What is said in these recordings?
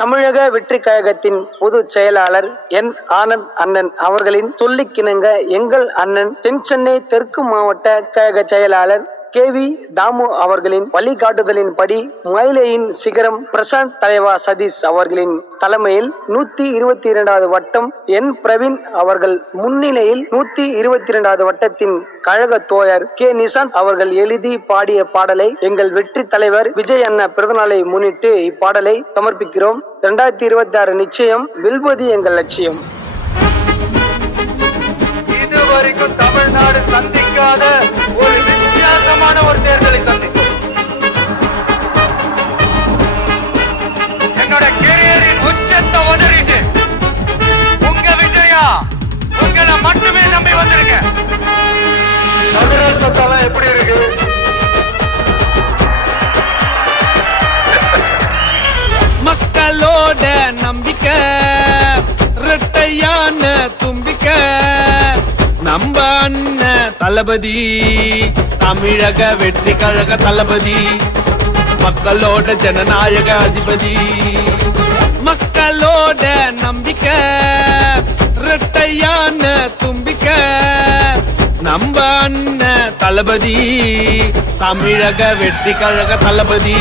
தமிழக வெற்றி கழகத்தின் பொதுச் செயலாளர் என் ஆனந்த் அண்ணன் அவர்களின் சொல்லிக்கிணங்க எங்கள் அண்ணன் தென் சென்னை தெற்கு மாவட்ட கழக செயலாளர் கே வி தாமு அவர்களின் வழிகாட்டுதலின்படி மயிலையின் சிகரம் பிரசாந்த் தலைவா சதீஷ் அவர்களின் தலைமையில் நூத்தி இருபத்தி இரண்டாவது வட்டம் என் பிரவீன் அவர்கள் முன்னிலையில் நூத்தி இருபத்தி இரண்டாவது வட்டத்தின் கழக தோழர் கே நிசாந்த் அவர்கள் எழுதி பாடிய பாடலை எங்கள் வெற்றி தலைவர் விஜய் அண்ணா பிறந்தநாளை முன்னிட்டு இப்பாடலை சமர்ப்பிக்கிறோம். இரண்டாயிரத்தி இருபத்தி ஆறு நிச்சயம் வெல்வது எங்கள் லட்சியம். இதுவரைக்கும் தமிழ்நாடு சந்திக்காத ஒரு சதுரத்தெல்லாம் மக்களோட நம்பிக்கை ரெட்டையான தும்பிக்க. நம்ம அண்ணன் தளபதி தமிழக வெற்றி கழக தளபதி மக்களோட ஜனநாயக அதிபதி. மக்களோட நம்பிக்கை ரெட்டையான தும்பிக்க. நம்ம அண்ணன் தளபதி. தமிழக வெற்றி கழக தளபதி.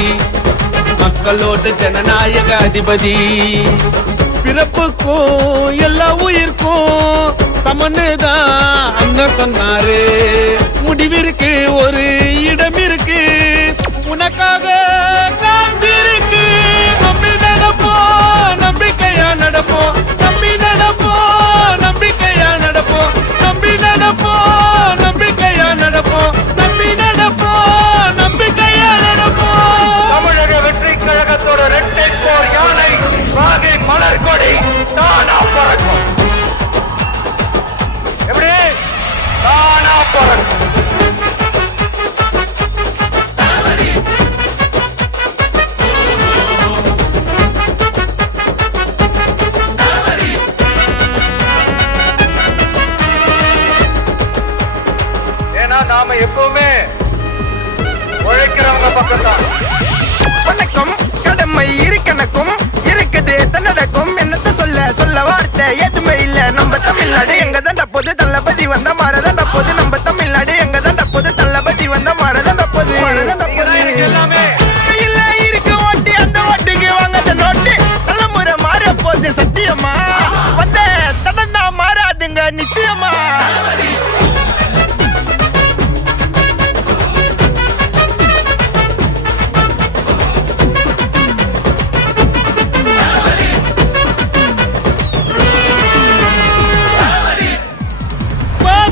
மக்களோடு ஜனநாயக அதிபதி. பிறப்புக்கும் எல்லா உயிர்க்கும் சமன்னுதான் அண்ணன் சொன்னாரு. நாம எப்பவுமே உழைக்கிறவங்க பக்கம் வணக்கம். கடமை இருக்கணக்கும் இருக்குது தன்னடக்கும். என்னத்த சொல்ல சொல்ல வார்த்தை எதுவுமே இல்ல. நம்ம தமிழ்நாடு எங்க தண்ட போது தள்ளபதி வந்த மாறதண்ட போது நம்ம போது வந்த தடந்தா மாறாதுங்க நிச்சயமா.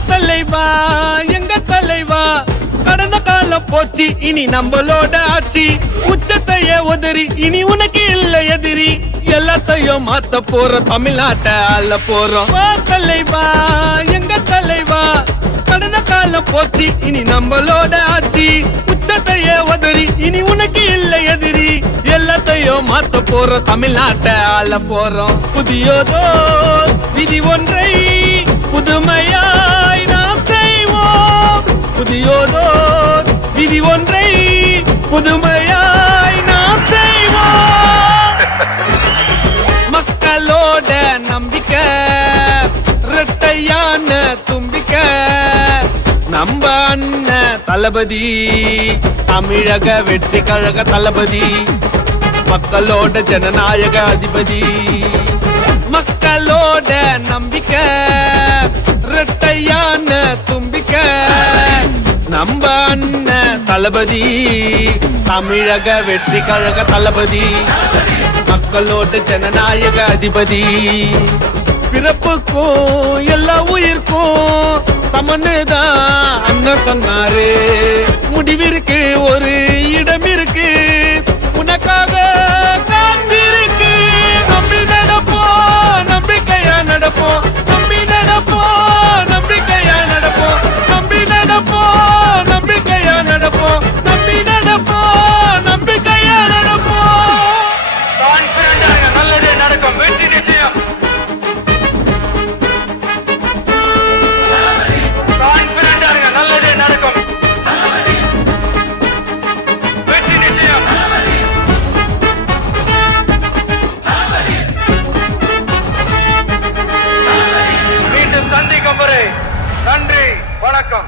தலைவா எங்க தலைவா? கடந்த காலம் போச்சு இனி நம்மளோட ஆச்சு உச்சத்தையே உதறி இனி உனக்கு இல்லை எதிரி. எல்லாத்தையும் மாத்த போற தமிழ்நாட்டை ஆள போறோம். வா தலைவா எங்க தலைவா? கடந்த காலம் போச்சு இனி நம்மளோட ஆட்சி. உச்சத்தையே உதறி இனி உனக்கு இல்ல எதிரி. எல்லாத்தையும் மாத்த போற தமிழ்நாட்டை ஆள போறோம். புதியதோ விதி ஒன்றை தளபதி. தமிழக வெற்றி கழக தளபதி. மக்களோட ஜனநாயக அதிபதி. மக்களோட நம்பிக்கை ரெட்டையான தும்பிக்க. நம்ம அண்ணன் தளபதி தமிழக வெற்றி கழக தளபதி. மக்களோட ஜனநாயக அதிபதி. பிறப்புக்கும் எல்லா உயிர்க்கும் சமன்னுதான் அண்ணன் சொன்னாரு. முடிவிற்கு ஒரு இடம் இருக்கு. வணக்கம்